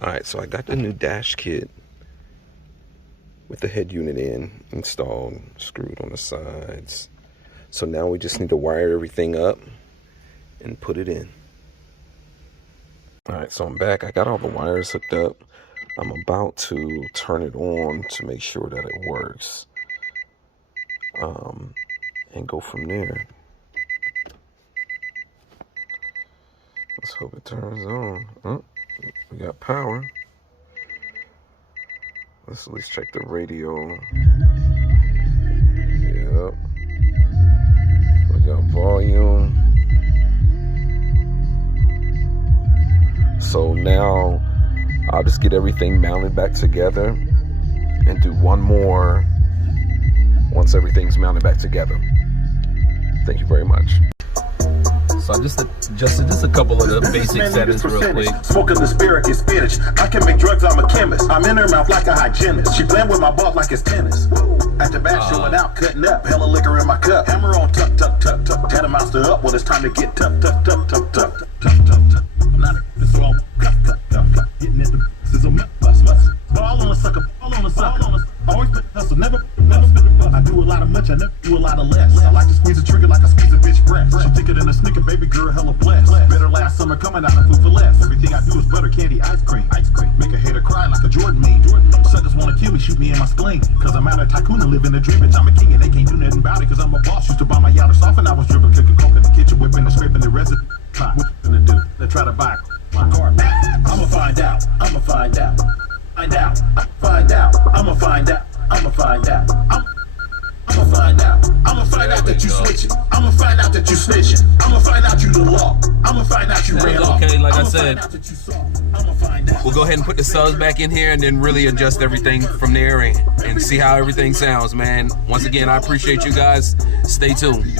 Alright, so I got the new dash kit with the head unit installed, screwed on the sides. So now we just need to wire everything up and put it in. Alright, so I'm back. I got all the wires hooked up. I'm about to turn it on to make sure that it works. And go from there. Let's hope it turns on. Oh, we got power. Let's at least check the radio. Yep. We got volume. So now I'll just get everything mounted back together and do one more once everything's mounted back together. Thank you very much. So I just adjusted just a couple of the basic settings real quick. Smoking the asparagus spinach. I can make drugs, I'm a chemist. I'm in her mouth like a hygienist. She playing with my balls like it's tennis. At the back, showing out, cutting up. Hella liquor in my cup. Hammer on, tuck, tuck, tuck, tuck. Had a monster up when it's time to get tough, tough, tough, tough, tough, tough, tough, tough. I'm not a so I'm cuff, cuff, cuff, cuff. Getting into is a bust. Ball on a sucker, ball on a sucker. Always been hustle, never spin the bus. I do a lot of much, I never do a lot of less. I like to squeeze a trigger like I squeeze a bitch breast. She thicker than a snicker, baby girl, hella blessed. Better last summer coming out of food for less. Everything I do is butter, candy, ice cream. Make a hater cry like a Jordan meme. Suckers wanna kill me, shoot me in my spleen. Cause I'm out of tycoon and living the dream, bitch. I'm a king and they can't do nothing about it. Cause I'm a boss, used to buy my yacht soft and I was dripping, cooking coke in the kitchen, whipping and scraping the resin. What you gonna do? They try to buy my car. I'ma find out, I'ma find out. Find out, find out, I'ma find out, I'ma find out, I'ma find out, I'ma find out that you switching, I'ma find out that you snitching, I'ma find out you the law, I'ma find out you ran off. Okay, like I said, we'll go ahead and put the subs back in here and then really adjust everything from there and see how everything sounds, man. Once again, I appreciate you guys. Stay tuned.